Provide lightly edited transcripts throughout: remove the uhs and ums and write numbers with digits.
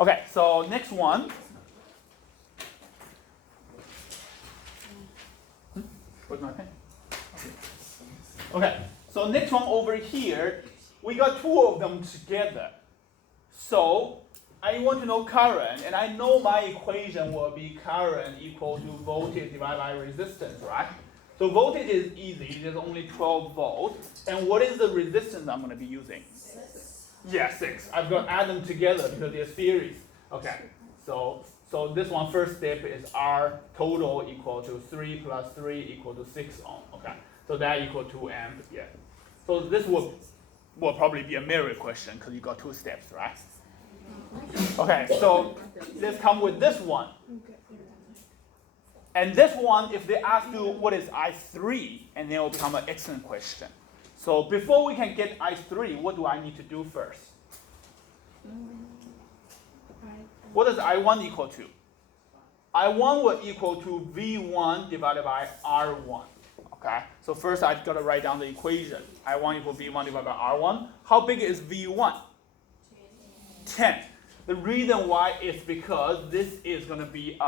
Okay, so next one. Where's my pen? Okay, so next one over here, we got two of them together. So I want to know current, and I know my equation will be current equal to voltage divided by resistance, right? So voltage is easy, there's only 12 volts. And what is the resistance I'm going to be using? 6. Yeah, 6. I've got to add them together because they're series. Okay, so this one, first step is R total equal to 3 plus 3 equal to 6 ohm. Okay, so that equal to 2 amp. Yeah. So this will probably be a mirror question because you got 2 steps, right? Okay, so let's come with this one. And this one, if they ask you what is I3, and then it will become an excellent question. So before we can get I3, what do I need to do first? What does I1 equal to? I1 will equal to V1 divided by R1. Okay, so first I've got to write down the equation. I1 equals V1 divided by R1. How big is V1? 10. The reason why is because this is going to be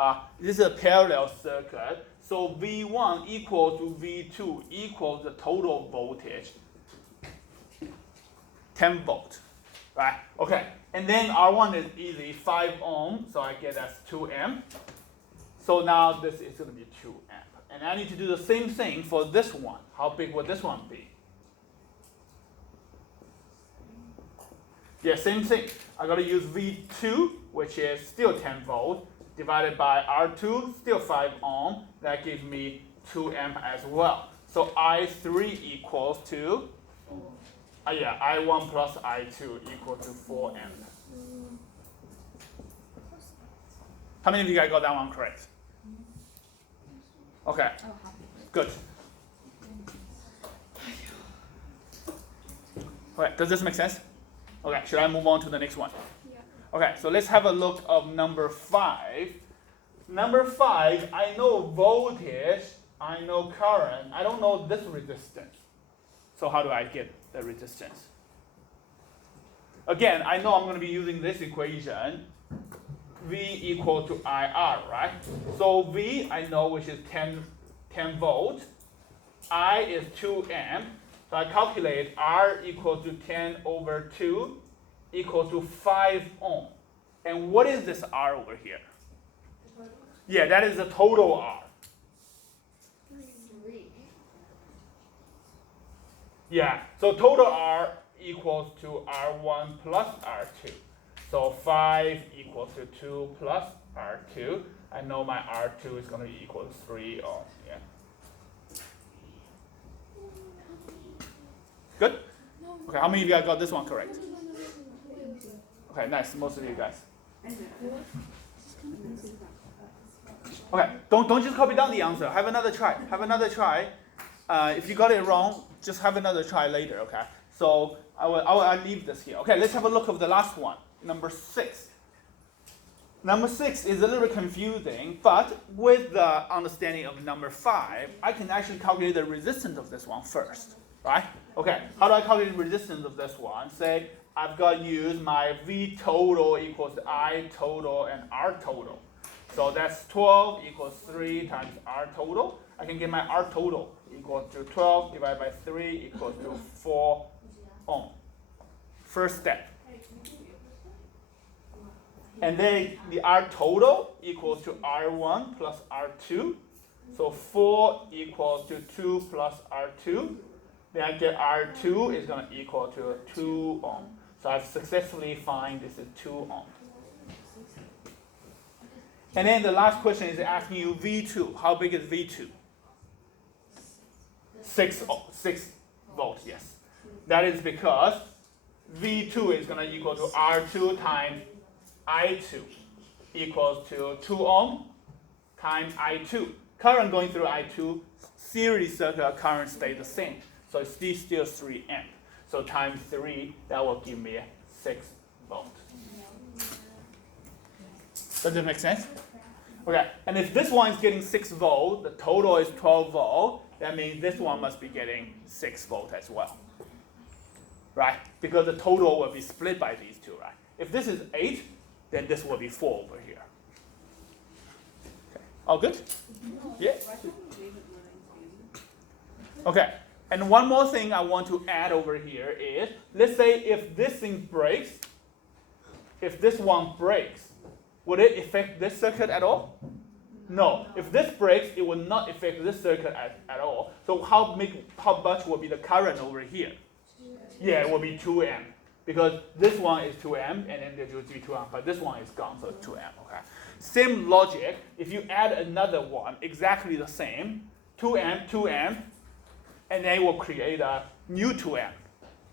this is a parallel circuit. So V1 equals to V2 equals the total voltage, 10 volt, right? Okay, and then R1 is easy, 5 ohm, so I get that's 2 amp. So now this is going to be 2 amp. And I need to do the same thing for this one. How big would this one be? Yeah, same thing. I got to use V2, which is still 10 volt, divided by R2, still 5 ohm. That gives me 2 amp as well. So I3 equals to, I1 plus I2 equal to 4 amp. How many of you guys got that one correct? Okay, good. Okay, does this make sense? Okay, should I move on to the next one? Yeah. Okay, so let's have a look of number 5. Number 5, I know voltage, I know current, I don't know this resistance. So how do I get the resistance? Again, I know I'm going to be using this equation, V equal to IR, right? So V, I know, which is 10 volt. I is 2 amp. So I calculate R equal to 10 over 2 equal to 5 ohm. And what is this R over here? Yeah, that is the total R. 3. Yeah, so total R equals to R1 plus R2. So 5 equals to 2 plus R2. I know my R2 is going to be equal to 3 ohm. Yeah. Good? Okay, how many of you guys got this one correct? Okay, nice. Most of you guys. Okay, don't just copy down the answer. Have another try. Have another try. If you got it wrong, just have another try later. Okay. So I'll leave this here. Okay, let's have a look at the last one. Number 6. Number 6 is a little bit confusing, but with the understanding of number 5, I can actually calculate the resistance of this one first, right? Okay, how do I calculate the resistance of this one? Say I've got to use my V total equals I total and R total. So that's 12 equals 3 times R total. I can get my R total equals to 12 divided by 3 equals to 4 ohm. First step. And then the R total equals to R1 plus R2. So 4 equals to 2 plus R2. Then I get R2 is going to equal to 2 ohm. So I've successfully found this is 2 ohm. And then the last question is asking you V2. How big is V2? 6 volts, yes. That is because V2 is going to equal to R2 times I2 equals to 2 ohm times I2. Current going through I2, series circuit current stays the same. So it's still 3 amp. So times 3, that will give me 6 volt. Does it make sense? Okay, and if this one is getting 6 volt, the total is 12 volt, that means this one must be getting 6 volt as well. Right? Because the total will be split by these two, right? If this is 8, then this will be 4 over here. Okay. All good? Yeah? Okay, and one more thing I want to add over here is, let's say if this thing breaks, if this one breaks, would it affect this circuit at all? No. If this breaks, it will not affect this circuit at all. So how much will be the current over here? Yeah, it will be 2 amp. Because this one is 2 amp, and then there will be 2 amp, but this one is gone, so it's 2 amp, okay? Same logic, if you add another one, exactly the same, 2 amp, and then it will create a new 2 amp.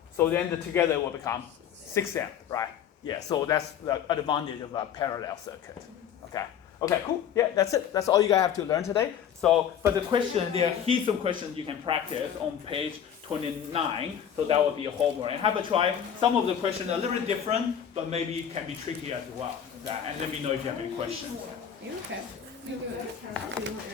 So then together will become 6 amp, right? Yeah, so that's the advantage of a parallel circuit, okay? Okay, cool, yeah, that's it. That's all you guys have to learn today. So, but the question, there are heaps of questions you can practice on page 29, so that will be a homework. And have a try. Some of the questions are a little bit different, but maybe can be tricky as well. Okay? And let me know if you have any questions. Okay.